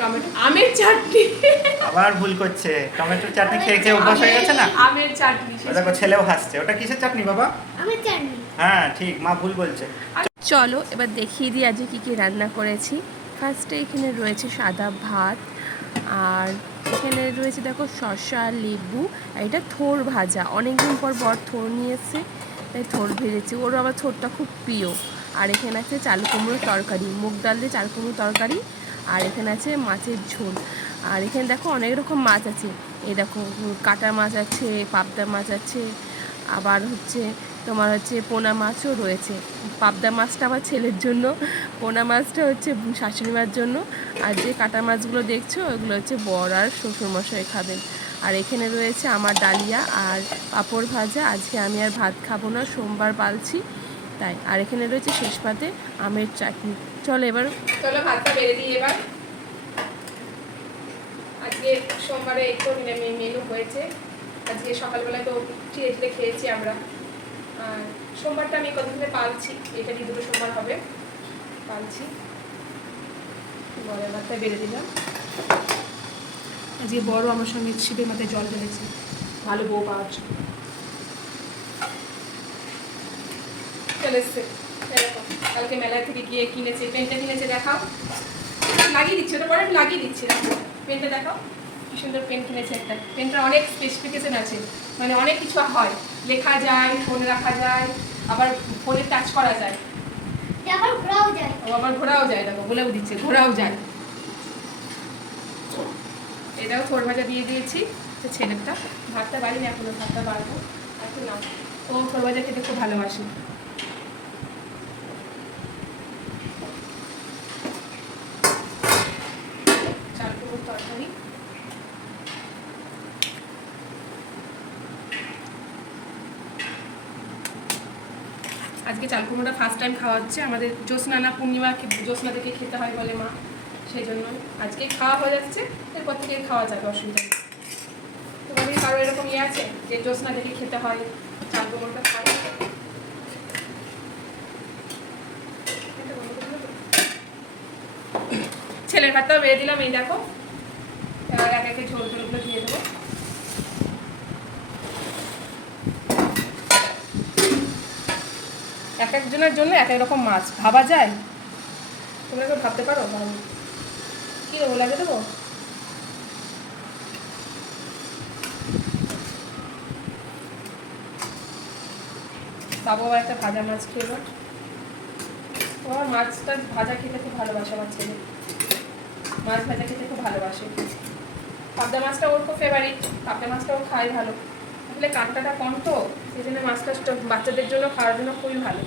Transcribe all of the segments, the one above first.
Tomato আমের চাটনি আবার ভুল করছে। টমেটোর চাটনি খেয়ে খেয়ে অভ্যাস হয়ে গেছে না। আমের চাটনি। দেখো ছেলেও হাসছে। ওটা কিসের চাটনি বাবা? আমের চাটনি। হ্যাঁ ঠিক, মা ভুল বলছে। চলো এবার দেখিয়ে দিই আজকে কী কী রান্না করেছি। ফার্স্টে এখানে রয়েছে সাদা ভাত, আর এখানে রয়েছে দেখো শসা, লেবু, আর এটা থোড় ভাজা। অনেকদিন পর বর থোড় নিয়ে এসছে, তাই থোড় ভেজেছি। ওর আবার থোড়টা খুব প্রিয়। আর এখানে আছে চাল কুমড়োর তরকারি, মুগ ডাল দিয়ে চাল কুমড়োর তরকারি। আর এখানে আছে মাছের ঝোল। আর এখানে দেখো অনেক রকম মাছ আছে। এই দেখো কাটা মাছ আছে, পাবদা মাছ আছে, আবার হচ্ছে তোমার হচ্ছে পোনা মাছও রয়েছে। পাবদা মাছটা আমার ছেলের জন্য, পোনা মাছটা হচ্ছে শাশুড়ি মার জন্য, আর যে কাটা মাছগুলো দেখছো ওগুলো হচ্ছে বর আর শ্বশুরমশাই খাবেন। আর এখানে রয়েছে আমার ডালিয়া আর পাঁপড় ভাজা। আজকে আমি আর ভাত খাবো না, সোমবার পালছি তাই। আর এখানে রয়েছে শেষ পাতে আমের চাটনি। চলো ভাতটা বেড়ে দিই এবার। আজকে সোমবারে একটু মেনু হয়েছে। আজকে সকালবেলায় তো চিড়ে খেয়েছি আমরা। আর সোমবারটা আমি কত থেকে পালছি, এটা দিয়ে 2 সোমবার হবে পালছি। বড় ভাতটা বেড়ে দিলাম। আজকে বড় আমার সঙ্গে শিবের মাথায় জল ঢেলেছে, ভালো বউ পাওয়ার জন্য চলে এসছে। কালকে মেলায় থেকে গিয়ে কিনেছে, পেনটা কিনেছে, দেখাও। লাগিয়ে দিচ্ছি, ওটা পরে লাগিয়ে দিচ্ছি। পেনটা দেখাও, কি সুন্দর পেন কিনেছে একটা। পেনটা অনেক স্পেসিফিকেশন আছে, মানে অনেক কিছু হয়, লেখা যায়, ফোনে রাখা যায়, আবার ফোনে টাচ করা যায়, আবার ঘোরাও যায়। ও আবার ঘোরাও যায়। দেখো বলেও দিচ্ছে ঘোরাও যায়। এটাও থোড় ভাজা দিয়ে দিয়েছি ছেলেটা। ভাতটা বাড়িনি এখনো, ভাতটা বাড়বো এখন না। ও থোড় ভাজা খেতে খুব ভালোবাসে। চাল কুমড়োর তরকারি। আজকে চাল কুমড়োটা ফার্স্ট টাইম খাওয়া হচ্ছে আমাদের। জ্যোৎস্না পূর্ণিমা, জ্যোৎস্না থেকে খেতে হয় বলে মা, সেই জন্য আজকে খাওয়া হয়ে যাচ্ছে। এরপর থেকে খাওয়া যাবে, অসুবিধা নেই। তোমাদের কারো এরকম ইয়ে আছে যে জ্যোৎস্না থেকে খেতে হয় চাল কুমড়োটা খাওয়া? ছেলের ভাতটাও বেড়ে দিলাম, এই দেখো। এবার এক একে ঝোল ঝোলগুলো দিয়ে দেবো। এক একজনের জন্য এক এক রকম মাছ ভাবা যায়। তোমরা কেউ ভাবতে পারো? কি দেবো, লাগে দেবো? বাবু আবার একটা ভাজা মাছ খেলো। ও আমার মাছটা ভাজা খেতে খুব ভালোবাসে আমার ছেলে, মাছ ভাজা খেতে খুব ভালোবাসে। পাবদা মাছটা ওর খুব ফেভারিট, পাবদা মাছটা ও খায় ভালো। আসলে কাঁটাটা কম তো, সেই জন্য মাছটা বাচ্চাদের জন্য খাওয়ার জন্য খুবই ভালো।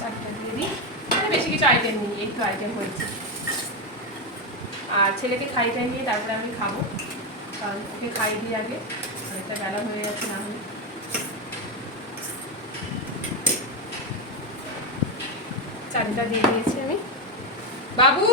চারটা দিয়ে দিই, মানে বেশি কিছু আইটেম নেই, একটু আইটেম হয়েছে। আর ছেলেকে খাইয়ে নিয়ে তারপরে আমি খাবো, কারণ ওকে খাইয়ে দিই আগে, অনেকটা বেলা হয়ে যাচ্ছে না হলে। চালটা দিয়ে দিয়েছি আমি। বাবু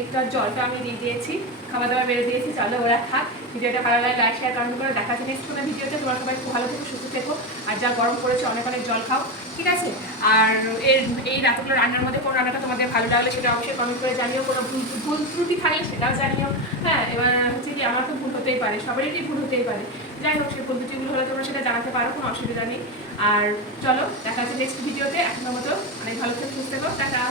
একটু জলটা আমি দিয়ে দিয়েছি, খাওয়া দাওয়া বেড়ে দিয়েছি। চলো ওরা থাক। ভিডিওটা ভালো লাগে লাইক শেয়ার কমেন্ট করে দেখা যাচ্ছে নেক্সট কোনো ভিডিওতে। তোমরা সবাই খুব ভালো থেকো, সুস্থ থেকো। আর যা গরম পড়েছে অনেক অনেক জল খাও, ঠিক আছে? আর এই রাতগুলো রান্নার মধ্যে কোন রান্নাটা তোমাদের ভালো লাগলে সেটা অবশ্যই কমেন্ট করে জানিও। কোনো ভুল ত্রুটি থাকলে সেটাও জানিও। হ্যাঁ, এবার হচ্ছে কি আমার তো ভুল হতেই পারে, সবারই ভুল হতেই পারে। যাই হোক, সেই ভুল ত্রুটিগুলো হলে তোমরা সেটা জানাতে পারো, কোনো অসুবিধা নেই। আর চলো দেখা যাচ্ছে নেক্সট ভিডিওতে। এখনো মতো অনেক ভালো থেকো, সুস্থ থেকো, টাটা।